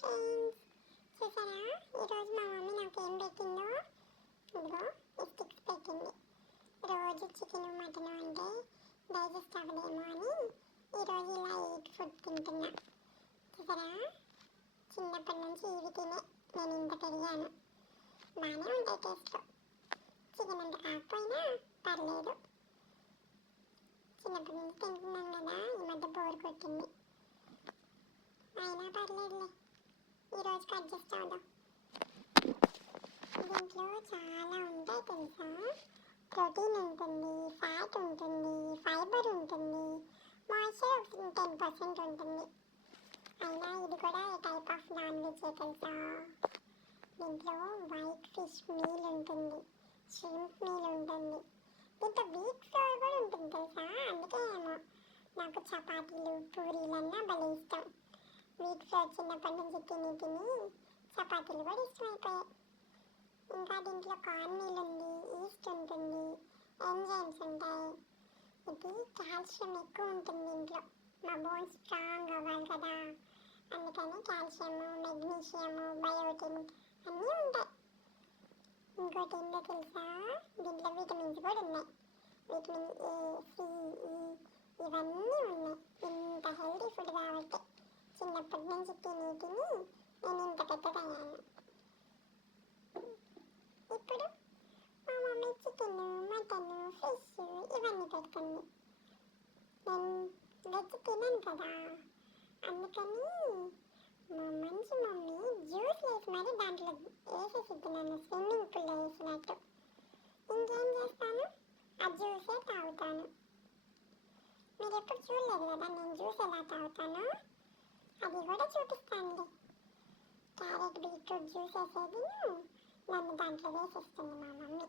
Friends, చూసారా ఈరోజు మా మమ్మీ నాకేం పెట్టిందో? ఇదిగో ఈ స్టిక్స్ పెట్టింది. రోజు చికెన్ మటన్ అంటే డైజెస్ట్ అవ్వదేమో అని ఈరోజు ఇలా ఎయిట్ ఫుడ్ తింటున్నా. చూసారా, చిన్నప్పటి నుంచి ఇవి తినే నేను ఇంత పెరిగాను. బాగానే ఉంటాయి టేస్ట్లో. చికెన్ అంత కాకపోయినా పర్లేదు. చిన్నప్పటి నుంచి తింటున్నాను కదా, ఈ మధ్య బోర్ కొట్టింది. అయినా పర్లేదులే, ఈరోజుకి అడ్జస్ట్ అవుదాం. దీంట్లో చాలా ఉంటాయి తెలుసా. ప్రోటీన్ ఉంటుంది, ఫ్యాట్ ఉంటుంది, ఫైబర్ ఉంటుంది, మాయిశ్చర్ 10% ఉంటుంది. అయినా ఇది కూడా ఏ టైప్ ఆఫ్ నాన్ వెజ్ తెలుసా. దీంట్లో వైట్ ఫిష్ మీల్ ఉంటుంది, ష్రింప్ మీల్ ఉంటుంది, దీంట్లో వీట్ ఫ్లోర్ కూడా ఉంటుంది తెలుసా. అందుకే ఏమో నాకు చపాతీలు పూరీలన్నా భలే ఇష్టం. వీట్ ఫ్లోర్ చిన్నప్పటి నుంచి తిని తిని చపాతీలు కూడా ఇష్టమైపోయాయి. ఇంకా దీంట్లో కార్న్ మీల్ ఉంది, ఈస్ట్ ఉంటుంది, ఎంజైమ్స్ ఉంటాయి. ఇది కాల్షియం ఎక్కువ ఉంటుంది దీంట్లో. మా బోన్స్ స్ట్రాంగ్ అవ్వాలి కదా, అందుకని కాల్షియము, మెగ్నీషియము, బయోటిన్ అన్నీ ఉంటాయి. ఇంకోటి ఏంటో తెలుసా, దీంట్లో విటమిన్స్ కూడా ఉన్నాయి. విటమిన్ ఏ, సి, ఈ ఇవన్నీ ఉన్నాయి. ఇంత హెల్తీ ఫుడ్ కాబట్టి చిన్నప్పటి నుంచి తిని తిని నేను ఇంత పెద్దదయ్యాను. ఇప్పుడు మా మమ్మీ చికెన్, మటన్, ఫిష్ ఇవన్నీ పెడుతుంది. నేను వెజ్ తినను కదా, అందుకని మా మంచి మమ్మీ జ్యూస్ వేసి మరి దాంట్లో వేసేసిద్ది నన్ను స్విమ్మింగ్ పూల్లో వేసినట్టు. ఇంకేం చేస్తాను, ఆ జ్యూసే తాగుతాను. మీరు ఎప్పుడు చూడలేదు కదా నేను జ్యూస్ ఎలా తాగుతానో, అది కూడా చూపిస్తానులే. క్యారెట్ బీట్రూట్ జ్యూస్ వేసేది నన్ను దాంట్లో వేసేస్తుంది మా మమ్మీ.